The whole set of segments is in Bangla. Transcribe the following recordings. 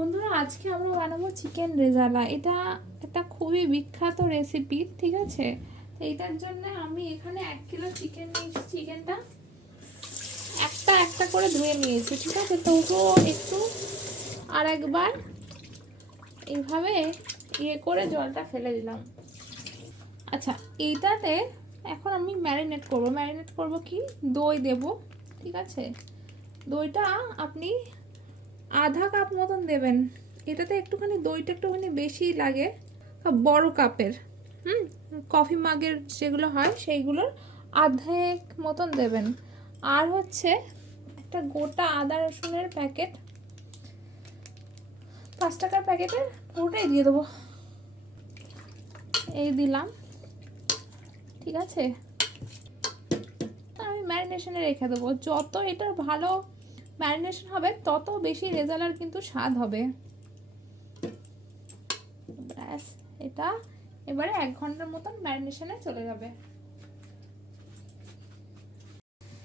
বন্ধুরা, আজকে আমরা বানাবো চিকেন রেজালা। এটা একটা খুবই বিখ্যাত রেসিপি, ঠিক আছে। তো এটার জন্য আমি এখানে 1 কিলো চিকেন নিয়েছি। চিকেনটা একটা একটা করে ধুয়ে নিয়েছি, ঠিক আছে। তবুও একটু আর একবার এইভাবে করে জলটা ফেলে দিলাম। আচ্ছা, এইটাতে এখন আমি ম্যারিনেট করব কি দই দেব, ঠিক আছে। দইটা আপনি আধা কাপ মতন দেবেন। এটাতে একটুখানি দইটা একটুখানি বেশি লাগে, বড় কাপের কফি মাগের যেগুলো হয় সেইগুলোর আধেক মতন দেবেন। আর হচ্ছে একটা গোটা আদা রসুনের প্যাকেট, 5 টাকার প্যাকেটের পুরোটাই দিয়ে দেবো। এই দিলাম, ঠিক আছে। আমি ম্যারিনেশনে রেখে দেবো। যত এটার ভালো ম্যারিনেশন হবে তত বেশি রেজালার কিন্তু স্বাদ হবে। ব্যাস, এটা এবারে 1 ঘন্টার মতন ম্যারিনেশনে চলে যাবে।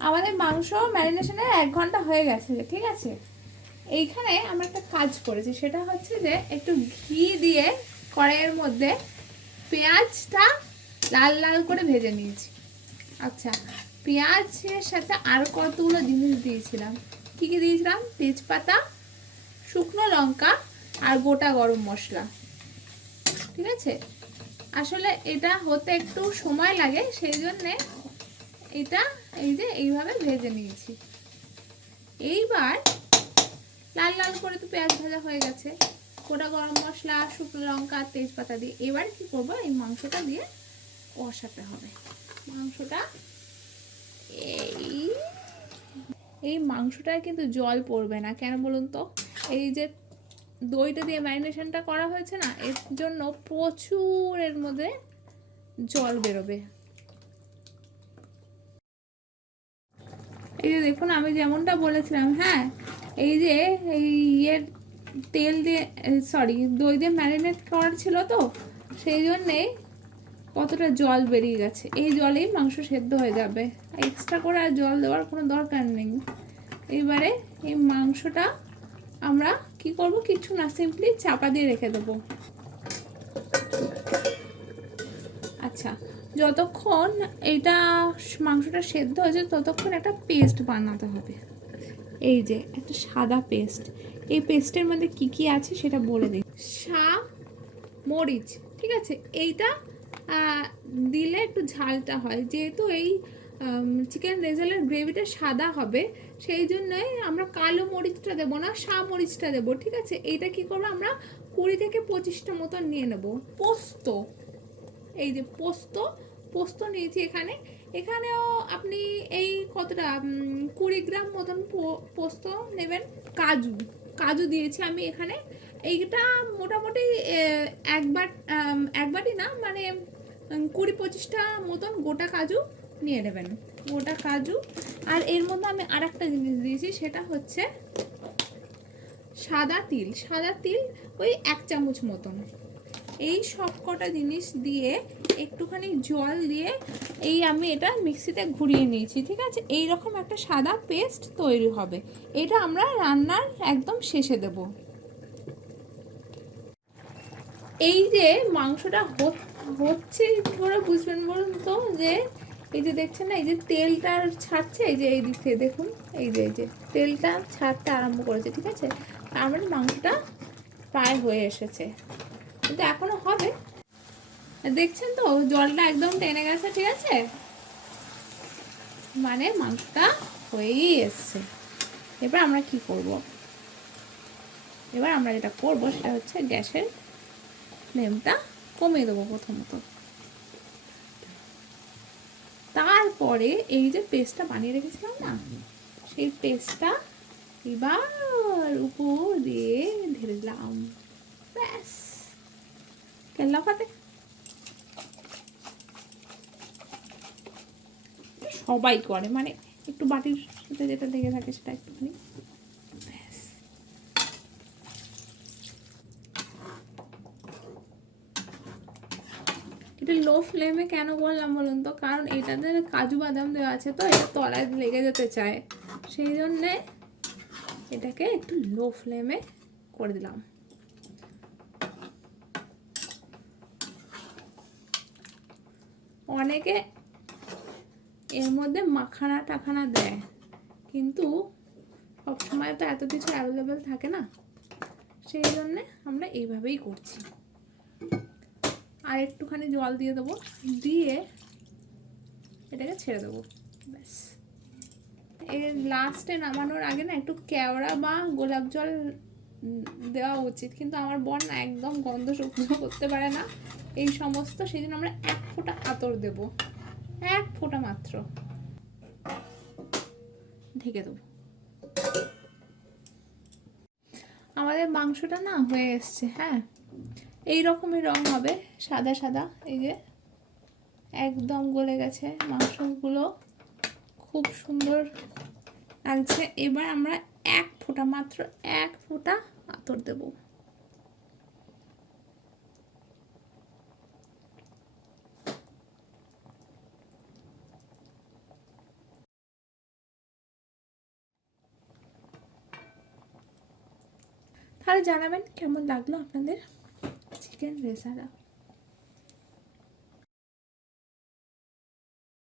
আমাদের মাংস ম্যারিনেশনে 1 ঘন্টা হয়ে গেছে, ঠিক আছে। এইখানে আমরা একটা কাজ করেছি, সেটা হচ্ছে যে একটু ঘি দিয়ে কড়াইয়ের মধ্যে পেঁয়াজটা লাল লাল করে ভেজে নিয়েছি। আচ্ছা, পেঁয়াজের সাথে আর কতগুলো জিনিস দিয়েছিলাম। কি কি দিয়েছিলাম? তেজপাতা, শুকনো লঙ্কা আর গোটা গরম মশলা, ঠিক আছে। আসলে এটা হতে একটু সময় লাগে, সেই জন্যে এটা এই যে এইভাবে ভেজে নিয়েছি। এইবার লাল লাল করে তো পেঁয়াজ ভাজা হয়ে গেছে, গোটা গরম মশলা, শুকনো লঙ্কা, তেজপাতা দিয়ে এবার কি করব, এই মাংসটা দিয়ে কষাতে হবে। মাংসটা এই মাংসটায় কিন্তু জল পড়বে না, কেন বলুন তো? এই যে দইটা দিয়ে ম্যারিনেশনটা করা হয়েছে না, এর জন্য প্রচুর এর মধ্যে জল বেরোবে। এই যে দেখুন, আমি যেমনটা বলেছিলাম, হ্যাঁ, এই যে এই তেল দিয়ে দই দিয়ে ম্যারিনেট করা ছিল, তো সেই জন্যে কতটা জল বেরিয়ে গেছে। এই জলেই মাংস সেদ্ধ হয়ে যাবে, এক্সট্রা করে আর জল দেওয়ার কোনো দরকার নেই। এবারে এই মাংসটা আমরা কি করব, কিছু না, সিম্পলি চাপা দিয়ে রেখে দেবো। আচ্ছা, যতক্ষণ এটা মাংসটা সেদ্ধ হয়েছে ততক্ষণ একটা পেস্ট বানাতে হবে। এই যে একটা সাদা পেস্ট, এই পেস্টের মধ্যে কি কি আছে সেটা বলে দিই। মরিচ, ঠিক আছে। এইটা দিলে একটু ঝালটা হয়, যেহেতু এই চিকেন রেজালের গ্রেভিটা সাদা হবে, সেই জন্যই আমরা কালো মরিচটা দেবো না, মরিচটা দেবো, ঠিক আছে। এইটা কি করবো, আমরা 20 থেকে 25টা মতন নিয়ে নেব। পোস্ত, এই যে পোস্ত নিয়েছি এখানেও আপনি এই কতটা 20 গ্রাম মতন পোস্ত নেবেন। কাজু দিয়েছি আমি এখানে। এইটা মোটামুটি এক বাটি না, মানে 20-25টা মতন গোটা কাজু নিয়ে নেবেন, গোটা কাজু। আর এর মধ্যে আমি আর একটা জিনিস দিয়েছি, সেটা হচ্ছে সাদা তিল ওই 1 চামচ মতন। এই সব কটা জিনিস দিয়ে একটুখানি জল দিয়ে আমি এটা মিক্সিতে ঘুরিয়ে নিয়েছি, ঠিক আছে। এই রকম একটা সাদা পেস্ট তৈরি হবে। এটা আমরা রান্নার একদম শেষে দেব। এই যে মাংসটা হচ্ছে করে বুঝবেন বলুন তো, যে এই যে দেখছেন না, এই যে তেলটা ছাড়ছে, এই যে এই দিক থেকে দেখুন, এই যে তেলটা ছাড়তে আরম্ভ করেছে, ঠিক আছে। তার মানে মাংসটা প্রায় হয়ে এসেছে, কিন্তু এখনো হবে। দেখছেন তো, জলটা একদম টেনে গেছে, ঠিক আছে। মানে মাংসটা হয়েই এসছে। এবার আমরা কি করব, এবার আমরা যেটা করব সেটা হচ্ছে গ্যাসের ফ্লেমটা কমিয়ে দেবো প্রথমত। তারপরে এই যে পেস্টটা বানিয়ে রেখেছিলাম না, সেই পেস্টটা এবার উপর দিয়ে ঢেলে দিলাম। ব্যাস, কেল্লা ফাতে। সবাই করে, মানে একটু বাটির সাথে যেটা লেগে থাকে সেটা একটুখানি। ব্যাস, এটা লো ফ্লেমে কেন বললাম বলুন তো, কারণ এটাতে কাজু বাদাম দেওয়া আছে, তো এটা তলায় লেগে যেতে চায়, সেই জন্যে এটাকে একটু লো ফ্লেমে করে দিলাম। অনেকে এর মধ্যে মাখানা টাখানা দেয়, কিন্তু সবসময় তো এত কিছু অ্যাভেলেবেল থাকে না, সেই জন্যে আমরা এইভাবেই করছি। আর একটুখানি জল দিয়ে দেবো, দিয়ে এটাকে ছেড়ে দেবো, ব্যাস। এর লাস্টে নামানোর আগে না একটু কেওড়া বা গোলাপ জল দেওয়া উচিত, কিন্তু আমার বোন না একদম গন্ধ সহ্য করতে পারে না এই সমস্ত, সেই জন্য আমরা 1 ফোঁটা আতর দেবো, 1 ফোঁটা মাত্র, ঢেকে দেবো। আমাদের মাংসটা না হয়ে এসছে, হ্যাঁ এই রকমই রং হবে, সাদা সাদা, এই যে একদম গলে গেছে মাংসগুলো, খুব সুন্দর লাগছে। এবার আমরা 1 ফোঁটা, মাত্র 1 ফোঁটা আতর দেব। তাহলে জানাবেন কেমন লাগলো আপনাদের চিকেন রেজালা।